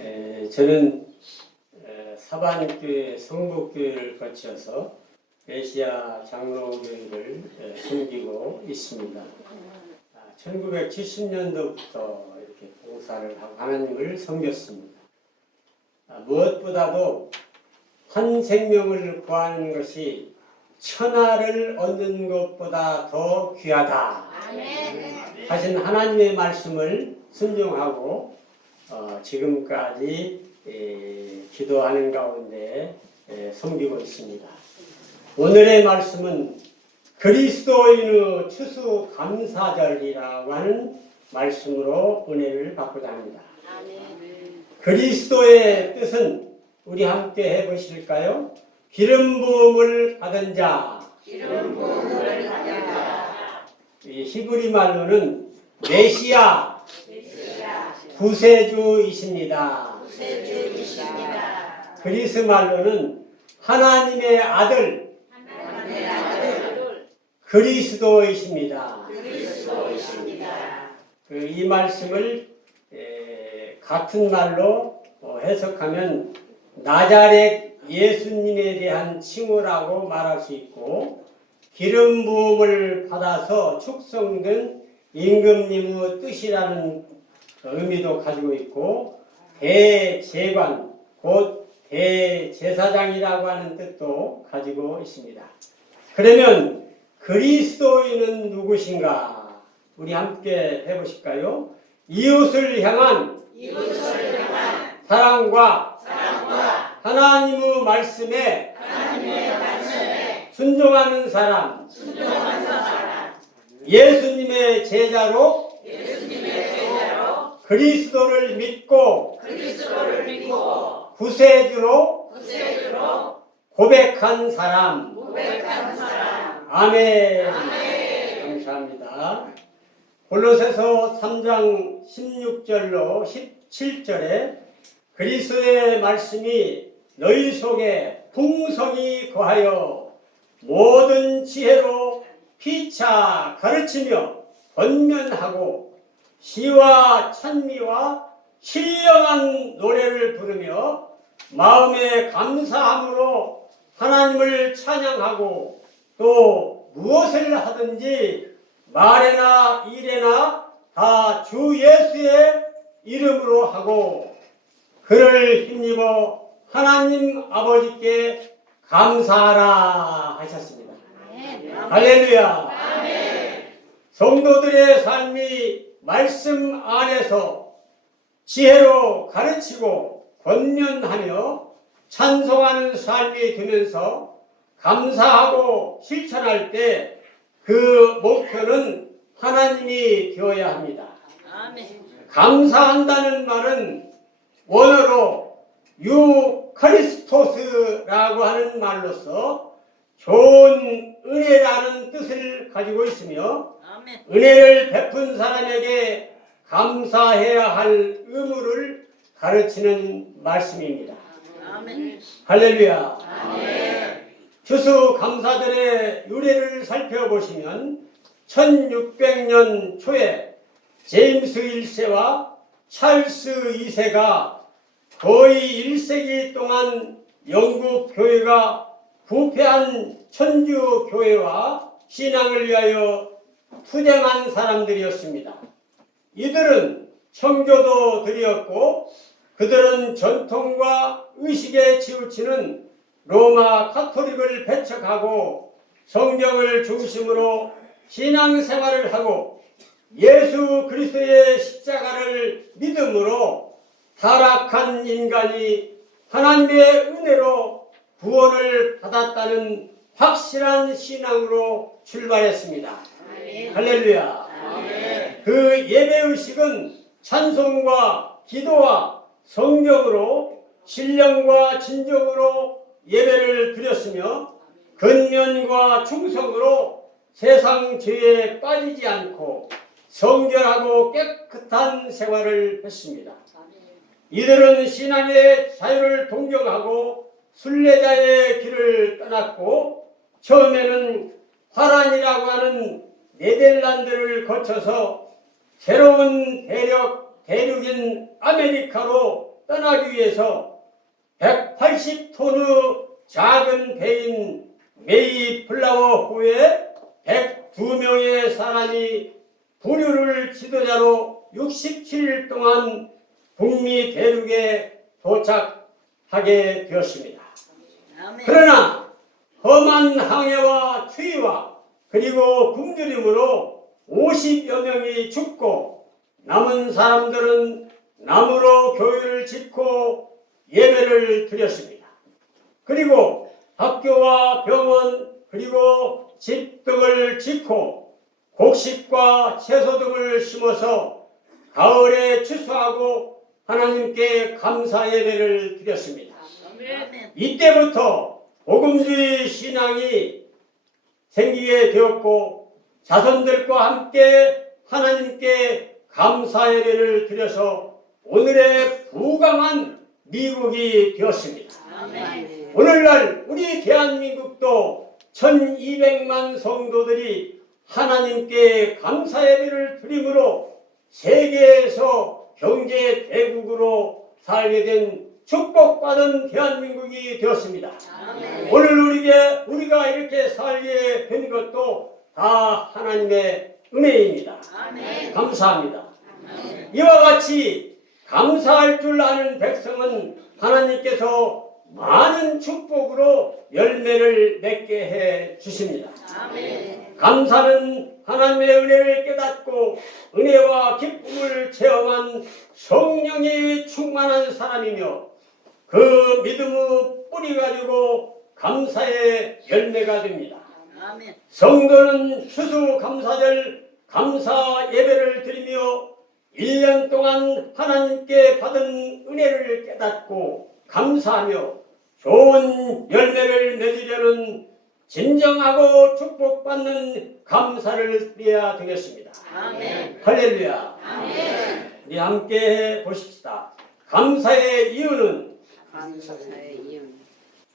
에, 저는 에, 사반교회 성북교회를 거쳐서 메시아 장로교회를 에, 섬기고 있습니다. 아, 1970년도부터 이렇게 봉사를 하고 하나님을 섬겼습니다. 아, 무엇보다도 한 생명을 구하는 것이 천하를 얻는 것보다 더 귀하다. 하신 하나님의 말씀을 순종하고 어, 지금까지 에, 기도하는 가운데 에, 섬기고 있습니다. 오늘의 말씀은 그리스도인의 추수 감사절이라고 하는 말씀으로 은혜를 받고자 합니다. 그리스도의 뜻은 우리 함께 해보실까요? 기름 부음을 받은 자. 이 히브리 말로는 메시아 구세주이십니다. 그리스 말로는 하나님의 아들 그리스도이십니다. 그 이 말씀을 에, 같은 말로 어, 해석하면 나자렛 예수님에 대한 칭호라고 말할 수 있고 기름 부음을 받아서 축성된 임금님의 뜻이라는 의미도 가지고 있고 대제관 곧 대제사장이라고 하는 뜻도 가지고 있습니다. 그러면 그리스도인은 누구신가? 우리 함께 해보실까요? 이웃을 향한 사랑과 하나님의 말씀에 순종하는 사람, 예수님의 제자로 그리스도를 믿고 구세주로 고백한 사람. 아멘. 감사합니다. 골로새서 3장 16절로 17절에 그리스도의 말씀이 너희 속에 풍성히 거하여 모든 지혜로 피차 가르치며 권면하고 시와 찬미와 신령한 노래를 부르며 마음에 감사함으로 하나님을 찬양하고 또 무엇을 하든지 말에나 일에나 다 주 예수의 이름으로 하고 그를 힘입어 하나님 아버지께 감사하라 하셨습니다. 할렐루야. 성도들의 삶이 말씀 안에서 지혜로 가르치고 권면하며 찬송하는 삶이 되면서 감사하고 실천할 때 그 목표는 하나님이 되어야 합니다. 감사한다는 말은 원어로 유카리스토스라고 하는 말로서 좋은 은혜라는 뜻을 가지고 있으며 은혜를 베푼 사람에게 감사해야 할 의무를 가르치는 말씀입니다. 할렐루야. 추수 감사절의 유래를 살펴보시면 1600년 초에 제임스 1세와 찰스 2세가 거의 1세기 동안 영국 교회가 부패한 천주 교회와 신앙을 위하여 투쟁한 사람들이었습니다. 이들은 청교도들이었고 그들은 전통과 의식에 치우치는 로마 카톨릭을 배척하고 성경을 중심으로 신앙생활을 하고 예수 그리스도의 십자가를 믿음으로 타락한 인간이 하나님의 은혜로 구원을 받았다는 확실한 신앙으로 출발했습니다. 할렐루야. 그 예배의식은 찬송과 기도와 성경으로 신령과 진정으로 예배를 드렸으며 근면과 충성으로 세상 죄에 빠지지 않고 성결하고 깨끗한 생활을 했습니다. 이들은 신앙의 자유를 동경하고 순례자의 길을 떠났고 처음에는 화란이라고 하는 네덜란드를 거쳐서 새로운 대륙, 대륙인 아메리카로 떠나기 위해서 180톤의 작은 배인 메이 플라워 호에 102명의 사람이 부류를 지도자로 67일 동안 북미 대륙에 도착하게 되었습니다. 그러나 험한 항해와 추위와 그리고 굶주림으로 50여 명이 죽고 남은 사람들은 나무로 교회를 짓고 예배를 드렸습니다. 그리고 학교와 병원 그리고 집 등을 짓고 곡식과 채소 등을 심어서 가을에 추수하고 하나님께 감사 예배를 드렸습니다. 이때부터 복음주의 신앙이 생기게 되었고 자손들과 함께 하나님께 감사 예배를 드려서 오늘의 부강한 미국이 되었습니다. 아멘. 오늘날 우리 대한민국도 1200만 성도들이 하나님께 감사 예배를 드림으로 세계에서 경제 대국으로 살게 된 축복받은 대한민국이 되었습니다. 아멘. 오늘 우리게 우리가 이렇게 살게 된 것도 다 하나님의 은혜입니다. 아멘. 감사합니다. 이와 같이 감사할 줄 아는 백성은 하나님께서 많은 축복으로 열매를 맺게 해 주십니다. 아멘. 감사는 하나님의 은혜를 깨닫고 은혜와 기쁨을 체험한 성령이 충만한 사람이며 그 믿음의 뿌리 가지고 감사의 열매가 됩니다. 아멘. 성도는 추수 감사절 감사 예배를 드리며 1년 동안 하나님께 받은 은혜를 깨닫고 감사하며 좋은 열매를 맺으려는 진정하고 축복받는 감사를 드려야 되겠습니다. 아멘. 할렐루야. 아멘. 우리 함께 보십시다. 감사의 이유는 감사의.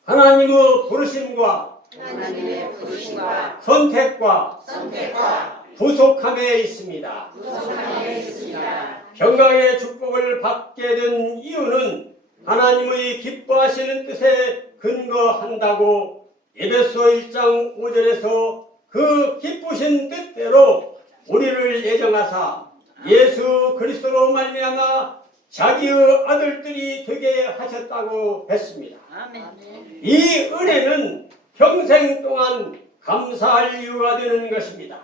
하나님의 부르심과 하나님의 부르심과 선택과 선택과 부속함에 있습니다. 구속함에 있습니다. 평강의 축복을 받게 된 이유는 하나님의 기뻐하시는 뜻에 근거한다고 에베소 1장 5절에서 그 기쁘신 뜻대로 우리를 예정하사 예수 그리스도로 말미암아 자기의 아들들이 되게 하셨다고 했습니다. 아멘. 이 은혜는 평생 동안 감사할 이유가 되는 것입니다.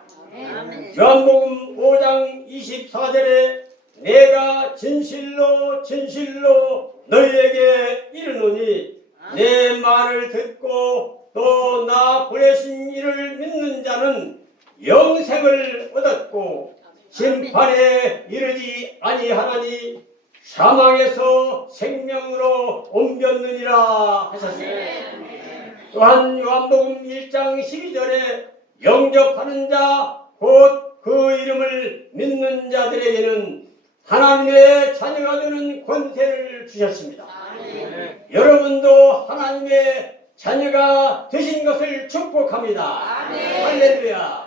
요한복음 5장 24절에 내가 진실로 진실로 너희에게 이르노니 내 말을 듣고 또 나 보내신 이를 믿는 자는 영생을 얻었고 심판에 이르지 아니하나니 사망에서 생명으로 옮겼느니라 하셨습니다. 또한 요한복음 1장 12절에 영접하는 자 곧 그 이름을 믿는 자들에게는 하나님의 자녀가 되는 권세를 주셨습니다. 여러분도 하나님의 자녀가 되신 것을 축복합니다. 할렐루야.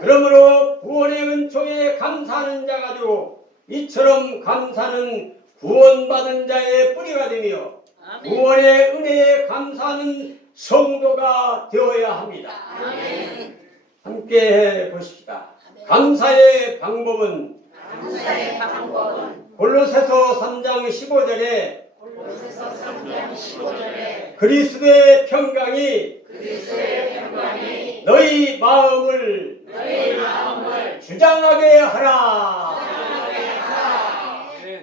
그러므로 구원의 은총에 감사하는 자가 되고 이처럼 감사는 구원받은 자의 뿌리가 되며 아멘. 구원의 은혜에 감사하는 성도가 되어야 합니다. 아멘. 함께 해 보십시다. 감사의 방법은 감사의 방법은 골로새서 3장 15절에 골로새서 3장 15절에 그리스도의 평강이 그리스도의 평강이 너희 마음을 너희 마음을 주장하게 하라.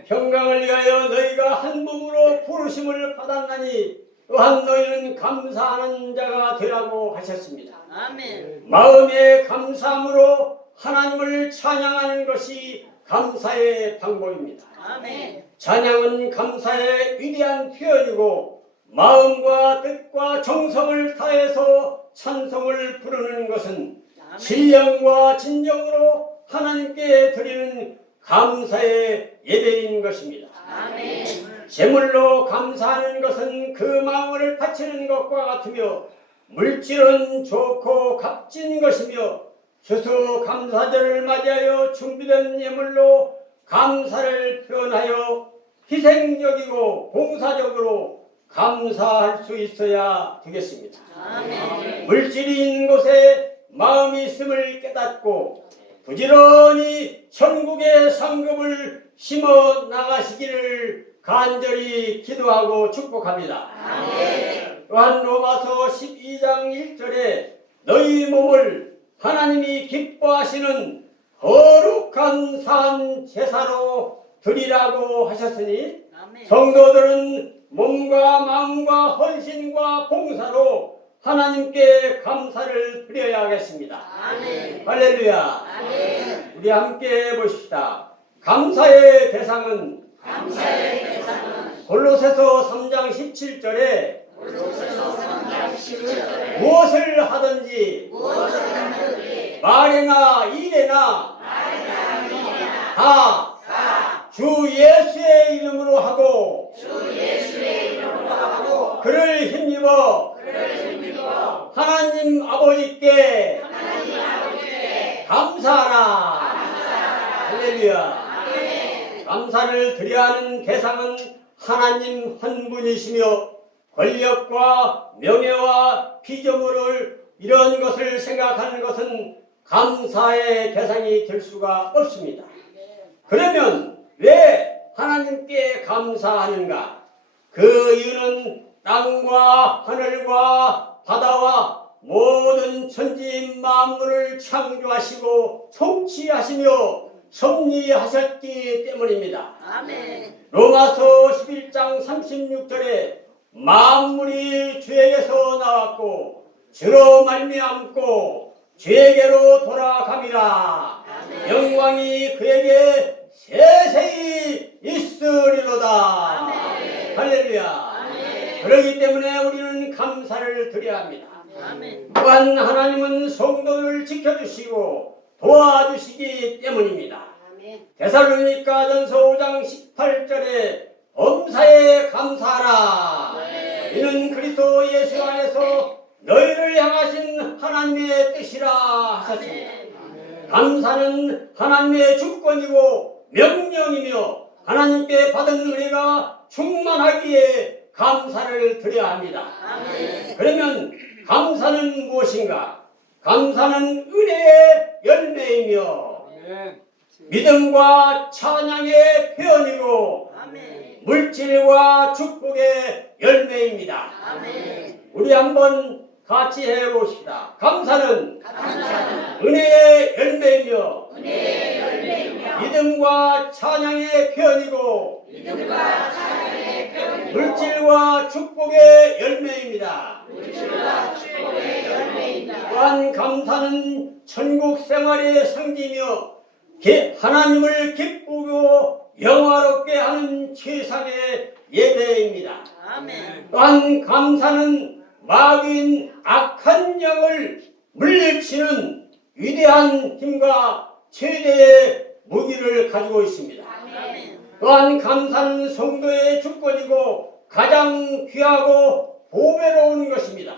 평강을 위하여 너희가 한 몸으로 부르심을 받았나니 또한 너희는 감사하는 자가 되라고 하셨습니다. 아멘. 마음의 감사함으로 하나님을 찬양하는 것이 감사의 방법입니다. 아멘. 찬양은 감사의 위대한 표현이고 마음과 뜻과 정성을 다해서 찬송을 부르는 것은. 신령과 진정으로 하나님께 드리는 감사의 예배인 것입니다. 아멘. 제물로 감사하는 것은 그 마음을 바치는 것과 같으며 물질은 좋고 값진 것이며 추수 감사절을 맞이하여 준비된 예물로 감사를 표현하여 희생적이고 봉사적으로 감사할 수 있어야 되겠습니다. 아멘. 물질이 있는 곳에 마음이 있음을 깨닫고 부지런히 천국의 상급을 심어 나가시기를 간절히 기도하고 축복합니다. 또한 로마서 12장 1절에 너희 몸을 하나님이 기뻐하시는 거룩한 산 제사로 드리라고 하셨으니 아멘. 성도들은 몸과 마음과 헌신과 봉사로 하나님께 감사를 드려야겠습니다. 아멘. 할렐루야. 아멘. 우리 함께 보십시다. 감사의 대상은 감사의 대상은 골로새서 3장 17절에 골로새서 3장 17절에 무엇을 하든지 무엇을 하든지 말이나 일에나 다다 주 예수의 이름으로 하고 주 예수의 이름으로 하고 그를 힘입어 하나님 아버지께 감사하라. 할렐루야. 감사를 드려야 하는 대상은 하나님 한 분이시며 권력과 명예와 피조물을 이런 것을 생각하는 것은 감사의 대상이 될 수가 없습니다. 그러면 왜 하나님께 감사하는가? 그 이유는 땅과 하늘과 바다와 모든 천지 만물을 창조하시고 통치하시며 섭리하셨기 때문입니다. 아멘. 로마서 11장 36절에 만물이 주에게서 나왔고 주로 말미암고 주에게로 돌아감이라 아멘. 영광이 그에게 세세히 있으리로다 아멘. 할렐루야. 그러기 때문에 우리는 감사를 드려야 합니다. 또한 하나님은 성도를 지켜주시고 도와주시기 때문입니다 아멘. 데살로니가전서 5장 18절에 범사에 감사하라. 네. 이는 그리스도 예수 안에서 너희를 향하신 하나님의 뜻이라 하셨습니다. 감사는 하나님의 주권이고 명령이며 하나님께 받은 은혜가 충만하기에 감사를 드려야 합니다. 아멘. 그러면 감사는 무엇인가? 감사는 은혜의 열매이며 믿음과 찬양의 표현이고 아멘. 물질과 축복의 열매입니다. 아멘. 우리 한번 같이 해봅시다. 감사는 감사는 은혜의 열매이며 은혜의 열매이며 믿음과 찬양의 표현이고 물질과 축복의 열매입니다. 물질과 축복의 열매이다. 또한 감사는 천국 생활의 상징이며 기- 하나님을 기쁘고 영화롭게 하는 최상의 예배입니다. 아멘. 또한 감사는 마귀인 악한 영을 물리치는 위대한 힘과 최대의 무기를 가지고 있습니다. 아멘. 또한 감사는 성도의 주권이고 가장 귀하고 보배로운 것입니다.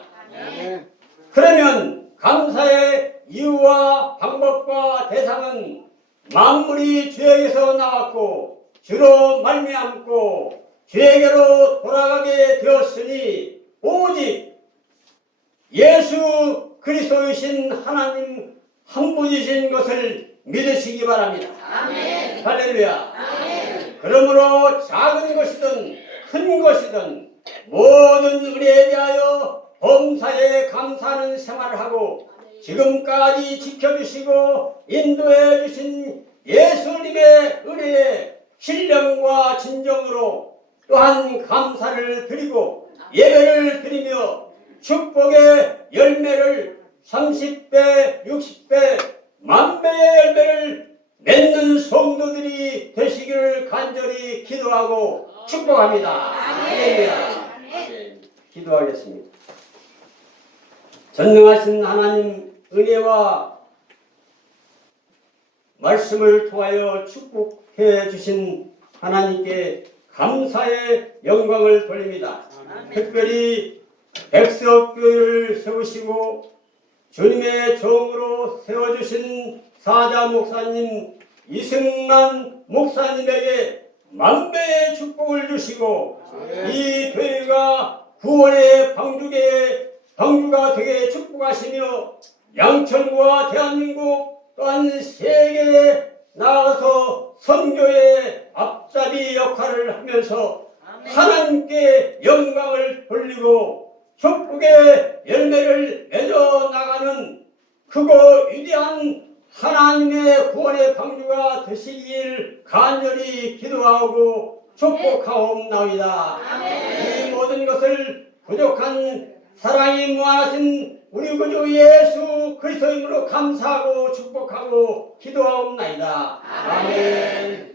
그러면 감사의 이유와 방법과 대상은 만물이 주에게서 나왔고 주로 말미암고 주에게로 돌아가게 되었으니 오직 예수 그리스도이신 하나님 한 분이신 것을 믿으시기 바랍니다. 아멘. 할렐루야. 아멘. 그러므로 작은 것이든 큰 것이든 모든 은혜에 대하여 범사에 감사하는 생활을 하고 지금까지 지켜주시고 인도해 주신 예수님의 은혜에 신령과 진정으로 또한 감사를 드리고 예배를 드리며 축복의 열매를 30배, 60배, 만배의 열매를 맺는 성도들이 되시기를 간절히 기도하고 축복합니다. 할렐루야. 아멘. 기도하겠습니다. 전능하신 하나님 은혜와 말씀을 통하여 축복해 주신 하나님께 감사의 영광을 돌립니다. 아멘. 특별히 백석교회를 세우시고 주님의 종으로 세워주신 사자 목사님 이승만 목사님에게 만배의 축복을 주시고 이 교회가 구원의 방주게 방주가 되게 축복하시며 양천과 대한민국 또한 세계에 나가서 선교의 앞잡이 역할을 하면서 하나님께 영광을 돌리고 축복의 열매를 맺어 나가는 크고 위대한 하나님의 구원의 방주가 되시길 간절히 기도하고 축복하옵나이다. 이 모든 것을 부족한 사랑이 무한하신 우리 구주 예수 그리스도 이름으로 감사하고 축복하고 기도하옵나이다. 아멘.